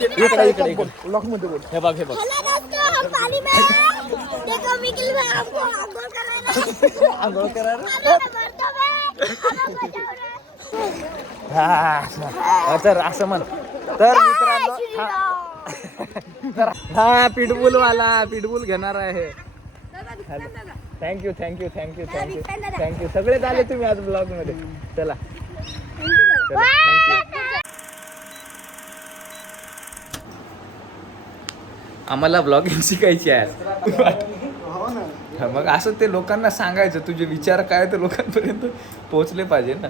इकडे इकडे इकडे. लॉकमध्ये बोल. हे बघ हे बघ. हेलो दोस्तों हम पानी में देखो मिकिल भाई हमको आंदोलन कर रहे आंघोळ करा रे. हमारे मर्दों में हमें बचाओ रे. हा, हा, तर असं म्हण. तर मित्रांनो. तर हा पिटबुल वाला पिटबुल घेणार आहे. Thank you thank you thank you thank you thank you सगळेच आले तुम्ही आज ब्लॉगमध्ये. चला. चला थँक्यू आम्हाला ब्लॉगिंग शिकायची आहे हो मग असं ते लोकांना सांगायचं तुझे विचार काय ते लोकांपर्यंत पोहोचले पाहिजे ना.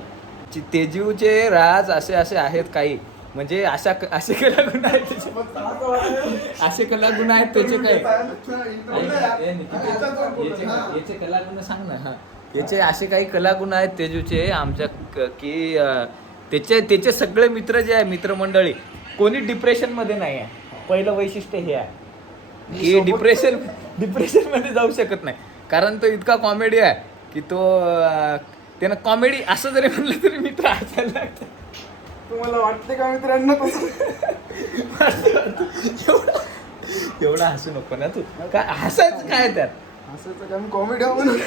ची- तेजूचे राज असे असे आहेत काही. म्हणजे अशा असे कलागुण आहेत त्याचे. असे कलागुण आहेत त्याचे काय याचे- कलागुण सांग ना हा. याचे असे काही कलागुण आहेत तेजूचे आमच्या क- त्याचे त्याचे सगळे मित्र जे आहे मित्रमंडळी कोणी डिप्रेशनमध्ये नाही आहे पहिलं वैशिष्ट्य हे आहे. की डिप्रेशन डिप्रेशन मध्ये जाऊ शकत नाही. कारण तो इतका कॉमेडी आहे की तो त्यानं कॉमेडी असं जरी म्हणलं तरी मित्र हसायला लागतात तुम्हाला वाटते का मित्रांनो तसं? एवढा एवढा हसू नको ना तू. काय हसायचं काय त्यात? असंच का मी कॉमेडी म्हणून.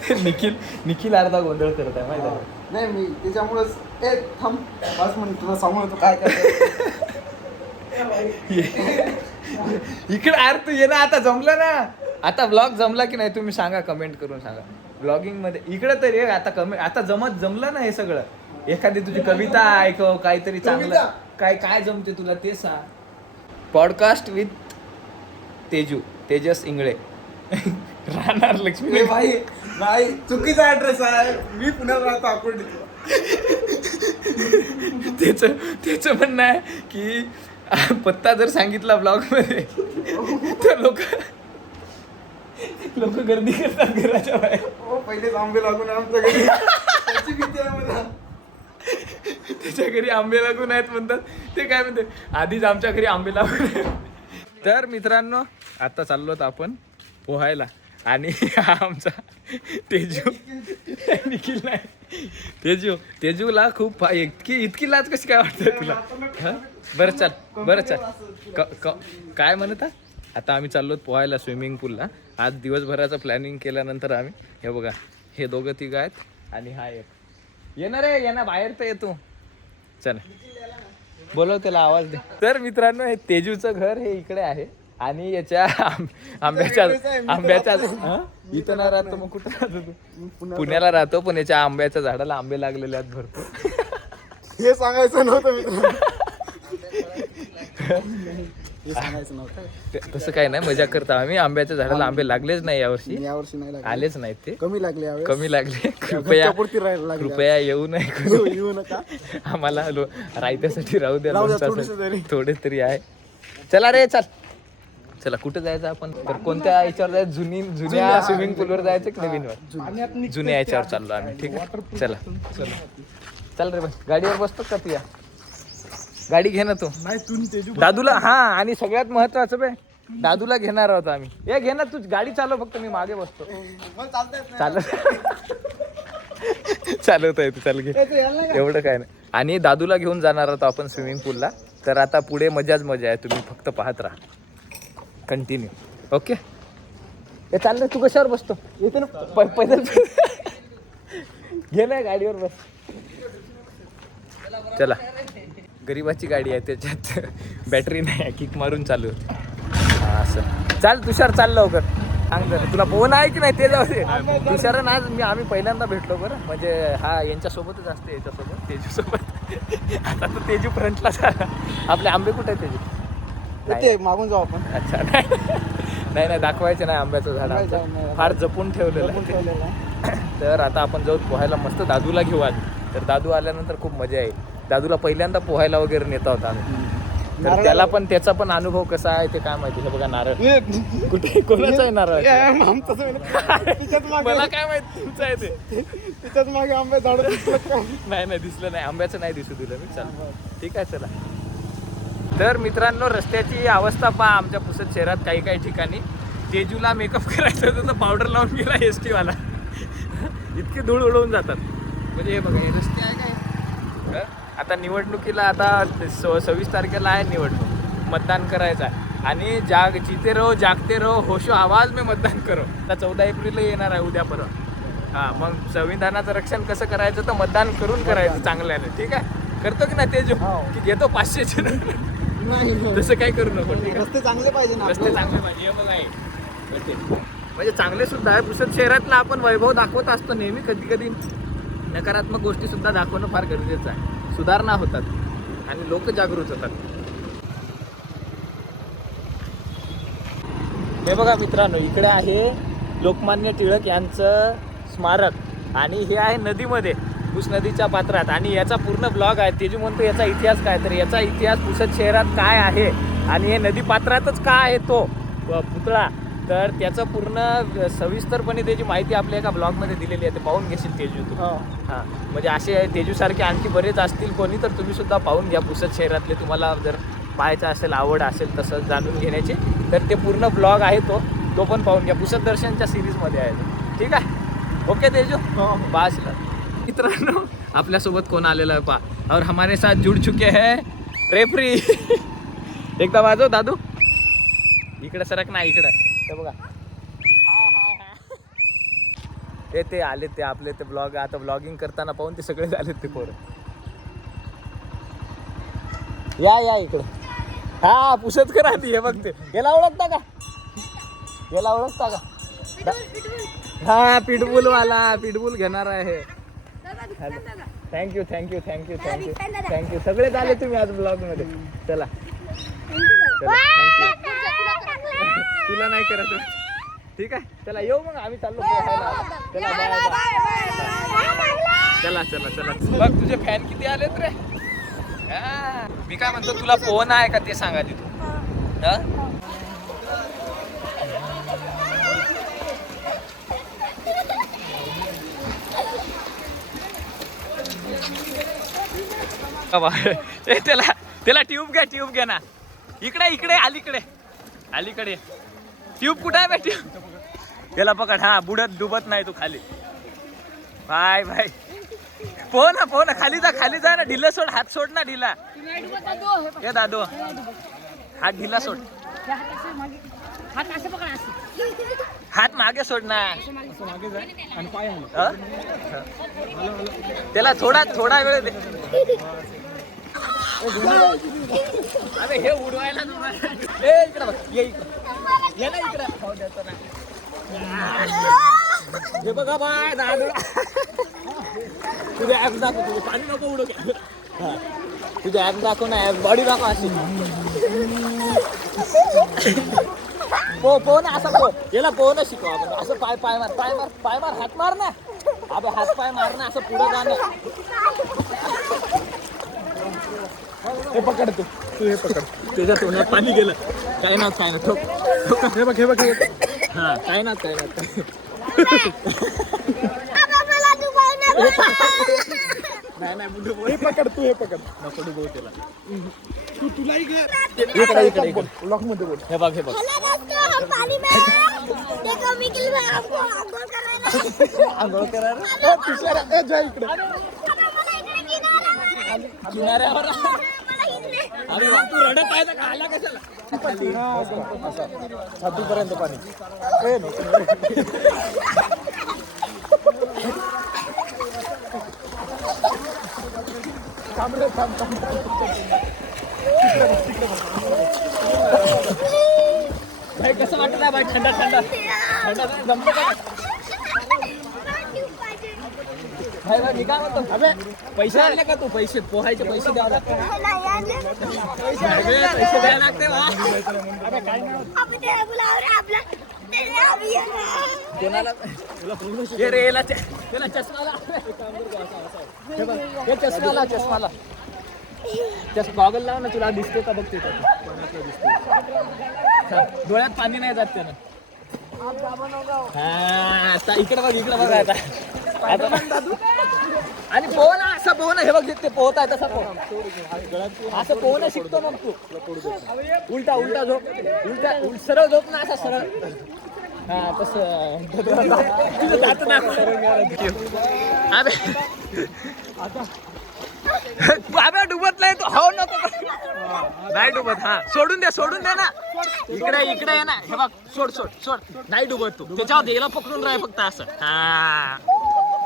ते निखिल निखिल अर्धा गोंधळ करत आहे माहिती आहे? नाही मी त्याच्यामुळेच ए थांब पाच मिनिट तुला सांगू तू काय करतो इकडे अरे तू ये ना आता जमलं ना. आता ब्लॉग जमला की नाही तुम्ही सांगा कमेंट करून सांगा. ब्लॉगिंगमध्ये इकडे तर ये आता कमेंट आता जमत जमलं ना हे सगळं. एखादी तुझी कविता ऐकव काहीतरी चांगलं? काय काय जमते तुला ते सांग. Podcast with Teju Tejas Ingle. राहणार लक्ष्मी. भाई नाही चुकीचा ऍड्रेस आहे. मी पुण्यात राहतो अकोर्डिंग त्याचं त्याचं म्हणणं आहे की पत्ता जर सांगितला ब्लॉगमध्ये तर लोक लोक गर्दी करतात घराच्या बाहेर. हो पहिलेच आंबे लागून आमच्या घरी. त्याची भीती आहे मला. त्याच्या घरी आंबे लागून आहेत म्हणतात. ते काय म्हणते? आधीच आमच्या घरी आंबे लागून आहेत. तर मित्रांनो आता चाललोत आपण पोहायला. आणि हा आमचा तेजू निखिल नाही. तेजू तेजूला खूप इतकी इतकी लाज कशी काय वाटतं तुला? हा? बरं चल बरं चल. काय म्हणत आता आम्ही चाललो पोहायला स्विमिंग पूलला आज दिवसभराचं प्लॅनिंग केल्यानंतर आम्ही हे बघा हे दोघं तिघं आहेत आणि हा एक. येणार रे ये ना बाहेर तर येतो चल. बोलव त्याला आवाज दे. तर मित्रांनो हे तेजूचं घर हे इकडे आहे. आणि याच्या आंब- आंब्याच्या आंब्याच्या हं? इथं नाही राहतो मग कुठं राहतो तू? पुण्याला राहतो पण याच्या आंब्याच्या झाडाला आंबे लागलेले आहेत भरपूर. हे सांगायचं नव्हतं मित्रांनो हे सांगायचं नव्हतं. ते- तसं काही नाही मजा करतो आम्ही. आंब्याच्या झाडाला आंबे लागलेच नाही यावर्षी. यावर्षी नाही आलेच नाहीत ते. कमी लागले कमी लागले. कृपया घरच्यापुरती राहायला लागले कृपया येऊ नये येऊ नका. आम्हाला रायत्यासाठी राहू द्या. थोडे तरी आहे. चला रे चल. चला कुठं जायचं आपण? तर कोणत्या याच्यावर जायचं? जुनी जुन्या स्विमिंग पूलवर जायचं की नवीनवर जुन्या याच्यावर चाललो आम्ही ठीक आहे? चला. चल. रे बस. गाडीवर बसतो का तू या? गाडी घे ना तू. दादूला हा आणि सगळ्यात महत्वाचं बे दादूला घेणार आहोत आम्ही. हे घे ना तू गाडी चालव फक्त मी मागे बसतो. चालता येत चालव. चालवता येते चाल घे. एवढं काय नाही. आणि दादूला घेऊन जाणार आहोत आपण स्विमिंग पूलला तर आता पुढे मजाच मजा आहे तुम्ही फक्त पाहत राहा. कंटिन्यू ओके हे चाललंय तू कशावर बसतो? येते ना. प- पैदल. घे ना गाडीवर बस. चला. गरीबाची गाडी आहे त्याच्यात. बॅटरी नाही आहे किक मारून चालू होते. हा, असं. चाल तुषार चाल लवकर. सांग जरा. तुला फोन आहे की नाही ते जाऊ दे. तुषार आज मी आम्ही पहिल्यांदा भेटलो बरं. म्हणजे हा यांच्यासोबतच असते याच्यासोबत. तेजूसोबत. आता तर तेजू फ्रंटला झाला आपले आंबे कुठे आहेत तेजू? ते मागून जाऊ आपण? अच्छा नाही. नाही नाही दाखवायचे नाही आंब्याचं झाड नाही, आमचं. नाही, नाही. फार जपून ठेवलेलं आपण आहे. ते. ठेवलेलं आहे. तर आता आपण जाऊ पोहायला मस्त दादूला घेऊ आज तर दादू आल्यानंतर खूप मजा येईल. दादूला पहिल्यांदा पोहायला वगैरे नेता होता आम्ही. तर त्याला पण त्याचा पण अनुभव कसा आहे ते काय माहिती? हे बघा नारळ. कुठे कोणाचा आहे नारळ? ए, आमचंच आहे ना. तिच्याच मागे. मला काय माहिती तुमचं आहे ते. तिच्याच मागे आंबे झाड नाही नाही दिसलं नाही. आंब्याचं नाही दिसू दिलं मी. चल. ठीक आहे चला. तर मित्रांनो रस्त्याची अवस्था पहा आमच्या पुसद शहरात काही काही ठिकाणी. तेजूला मेकअप करायचं होतं तर पावडर लावून गेला एस टीवाला इतकी धूळ उडवून जातात. म्हणजे हे बघा हे रस्ते आहे काय? आता निवडणुकीला आता स- सव्वीस तारखेला आहे निवडणूक. मतदान करायचं आहे. आणि जाग जिते रहो जागते रहो होशो आवाज में मतदान करो. आता चौदा एप्रिलला येणार आहे उद्या परवा. हां मग संविधानाचं रक्षण कसं करायचं तर मतदान करून करायचं चांगल्याने. ठीक आहे? करतो की नाही ते जो हो. की घेतो पाचशेचे? नाही तसं काय करू नको ठीक आहे. रस्ते चांगले पाहिजे ना रस्ते चांगले पाहिजे हे आहे. म्हणजे चांगले सुद्धा आहे. पुसद शहरातला आपण वैभव दाखवत असतो नेहमी. कधी कधी नकारात्मक गोष्टी सुद्धा दाखवणं फार गरजेचं आहे. सुधारणा होतात आणि लोक जागृत होतात. हे बघा मित्रांनो इकडे आहे लोकमान्य टिळक यांचं स्मारक आणि हे आहे नदीमध्ये. पुस नदीच्या पात्रात. आणि याचा पूर्ण ब्लॉग आहे. तेजू म्हणतो याचा इतिहास काय? तर याचा इतिहास पुसद शहरात काय आहे? आणि हे नदी पात्रातच का आहे तो? पुतळा. तर त्याचं पूर्ण सविस्तरपणे त्याची माहिती आपल्या एका ब्लॉगमध्ये दिलेली आहे. ते पाहून घेशील तेजू तू. हो. हां. म्हणजे असे तेजूसारखे आणखी बरेच असतील कोणी तर तुम्ही सुद्धा पाहून घ्या पुसद शहरातले. तुम्हाला जर पाहायचं असेल आवड असेल तसं जाणून घेण्याची तर ते पूर्ण ब्लॉग आहे तो. तो पण पाहून घ्या. पुसद दर्शनच्या सिरीजमध्ये आहे. ठीक आहे? ओके तेजू? हो. बासला मित्रांनो आपल्यासोबत कोण आलेला आहे पा और हमारे साथ जुड़ चुके हैं रेफरी एकदा वाजव दादू. इकडे सरक ना इकडे. ते बघा. ते ते आले ते आपले ते ब्लॉग आता ब्लॉगिंग करताना पाहून ते सगळे झाले ते पोरं. या या इकडे. हा पुसत करा आधी हे बघते याला ओळखता का? याला ओळखता का? हा पिटबुल वाला पिटबुल घेणार आहे. Thank you thank you thank you thank you. Thank you. सगळे झाले तुम्ही आज ब्लॉगमध्ये चला तुला नाही करत. ठीक आहे? चला येऊ मग. आम्ही चाललो. चला चला चला चला बघ तुझे फॅन किती आलेत रे. हा. मी काय म्हणतो तुला पोहणं आहे का ते सांगा तिथून. हा? त्याला त्याला ट्यूब घ्या ट्यूब घ्या ना. इकडे इकडे अलीकडे. अलीकडे. ट्यूब कुठं आहे बे ट्यूब? त्याला पकड हा बुडत डुबत नाही तू खाली. Bye bye. पोह ना पोह ना खाली जा खाली जा ना. ढिला सोड हात सोड ना ढिला. ये दादू. हात ढिला सोड. हात मागे सोड ना? त्याला थोडा थोडा वेळ दे. अरे हे उडवायला नको. ए इकडे बघ. ये इकडे. ये ना इकडे. खाऊ देतो ना. हे बघा बाय दादू. तुझ्या ऍप दाखव तुझे पाणी नको उडू. हा. तुझ्या ऍप दाखव ना ऍप बॉडी दाखव अशी. पो पो ना असं पो. याला पो ना शिकव आपण असं पाय पाय मार पाय मार पाय मार हात मार ना. अबे हात पाय मार ना असं पुढे जाणं हे पकड तू. तू हे पकड. त्याच्या तोंडात पाणी गेलं. काय ना काय ना ठोक. हे बघ हे बघ हे बघ. हा काय ना काय ना नाही नाही बुडू बोल. हे पकड तू हे पकड. नको डुबवू त्याला. तू तुलाही घे इकडे इकडे इकडे लॉकमध्ये बोल. हे बघ हे बघ. आंघोळ इकडे. किनाऱ्यावर. अरे तू रडत आहे का आला कशाला? छातीपर्यंत पाणी. थांब रे थांब थांब कसं वाटत आहे भाई थंड. थंड थंड. जमलं का भाई भाई मी काय म्हणतो अबे पैसे आणले का तू? पैसे पोहायचे पैसे द्यावे लागते पैसे द्यावे लागते वा. चष्माला. चष्माला चष्माला. चष्मा गॉगल लाव ना तुला दिसते का बघते तू? डोळ्यात पाणी नाही जात त्यानं. हा, आता इकडे बघ इकडे बघ आता. आता आणि पोह असं पोह ना हे बघ ते पोहत आहे तसा पोह. असं पोहणं शिकतो मग तू. उलटा उलटा झोप. उलटा उल- सरळ झोप ना असा सरळ. हा तसं. तुझं अबे. बाबा डुबत नाही तू. हो नको नाही डुबत हा. सोडून दे सोडून दे ना. इकडे इकडे ये ना. हे बघ सोड सोड सोड. नाही डुबत तू. त्याच्यावर याला पकडून राह फक्त असं. हा.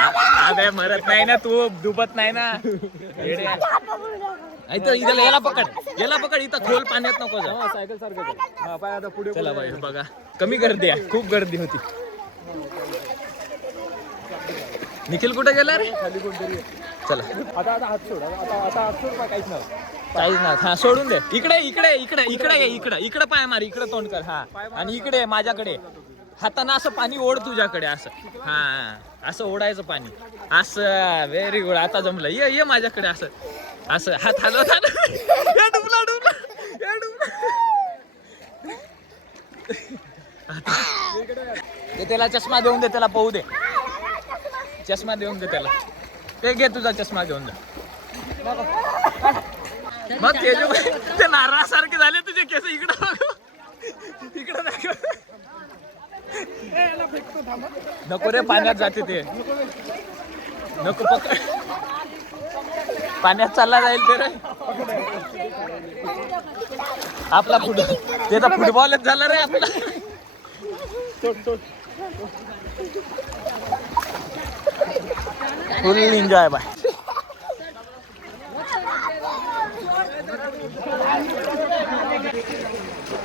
अबे मरत नाही ना तू डुबत नाही ना. येडे. इथं इथं याला पकड. याला पकड इथं खोल पाण्यात नको जा सायकल सारखं हा पाय आता पुढे चला बाई बघा. कमी गर्दी आहे. खूप गर्दी होती. निखिल कुठे गेला रे? खाली कोणतरी आहे. चला. आता आता हात सोड. आता आता- हात सोड पाय काहीच नाही काहीच नाही हा सोडून दे. इकडे इकडे इकडे इकडे ये इकडे. इकडे पाय मार इकडे तोंड कर. हा. आणि इकडे माझ्याकडे हातानं असं पाणी ओढ तुझ्याकडे असं. हा असं ओढायचं पाणी. असं व्हेरी गुड आता जमलं. ये ये माझ्याकडे असं. असं. हात हलवत डुबला डुबला. ते त्याला चष्मा देऊन दे त्याला पाहू दे. चष्मा देऊन दे त्याला. ते घे तुझा चष्मा घेऊन दे. मग ते ते नारळासारखे झाले तुझे केस इकडं इकडं नको रे पाण्यात जाते ते. नको पकड पाण्यात चालला जाईल ते रे. आपला फुट ते तर फुटबॉलच झाला रे आपला. फुल एन्जॉय बाय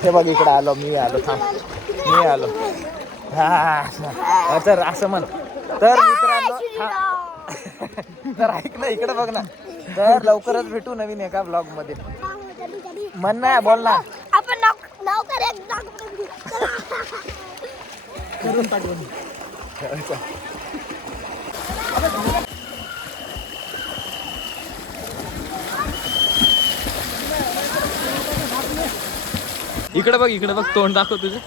हे बघ इकडे आलो मी आलो थांब. मी आलो. हा तर असं म्हण. तर मित्रांनो. तर ऐक ना इकडे बघ ना. तर लवकरच भेटू नवीन एका ब्लॉगमध्ये म्हण ना बोल ना. आपण करून टाकून इकडे बघ इकडे बघ तोंड दाखव तुझं.